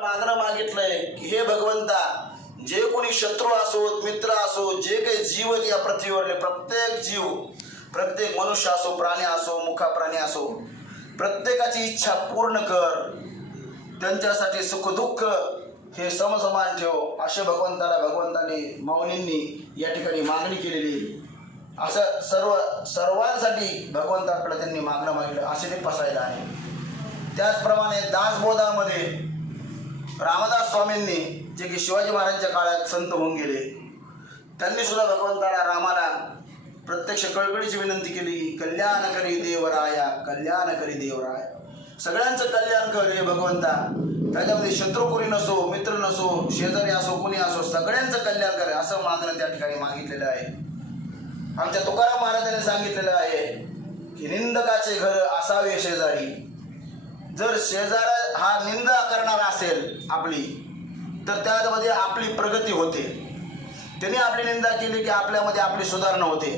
मागणं मागितलंय की हे भगवंता, जे कोणी शत्रू असो मित्र असो, जे काही जीव या पृथ्वीवरले प्रत्येक जीव, प्रत्येक मनुष्य असो, प्राणी असो, मुखा प्राणी असो, प्रत्येकाची इच्छा पूर्ण कर, त्यांच्यासाठी सुख दुःख हे समसमान ठेव, असे भगवंताने माऊलींनी या ठिकाणी मागणी केलेली. असं सर्वांसाठी भगवंताकडे त्यांनी मागणं मागितलं, असे ते पसायला आहे. त्याचप्रमाणे दासबोधामध्ये रामदास स्वामींनी, जे की शिवाजी महाराजांच्या काळात संत होऊन गेले, त्यांनी सुद्धा भगवंताला, रामाला प्रत्यक्ष कळकळीची विनंती केली, कल्याण करी देवराया, कल्याण करी देवराया, सगळ्यांचं कल्याण कर हे भगवंता. त्याच्यामध्ये शत्रू कोणी नसो, मित्र नसो, शेजारी असो, कोणी असो, सगळ्यांचं कल्याण कर, असं मागणं त्या ठिकाणी मागितलेलं आहे. आमच्या तुकाराम महाराजांनी सांगितलेलं आहे की निंदकाचे घर असावे शेजारी. जर शेजार हा निंदा करणारा असेल आपली, तर त्यामध्ये आपली प्रगती होते. त्यांनी आपली निंदा केली की आपल्यामध्ये आपली सुधारणा होते.